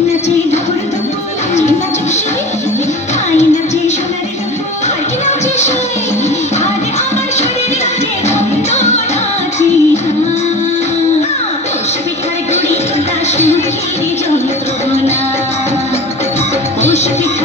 নাচে ধপর ধপর নাচুক say I নাচে সোনার ধপর নাচে সে আর আমার শরীর নাচে বন্ধ নাচে পোষ পিঠার গুড়ি কথা সুখের যন্ত্রণা পোষ পিঠা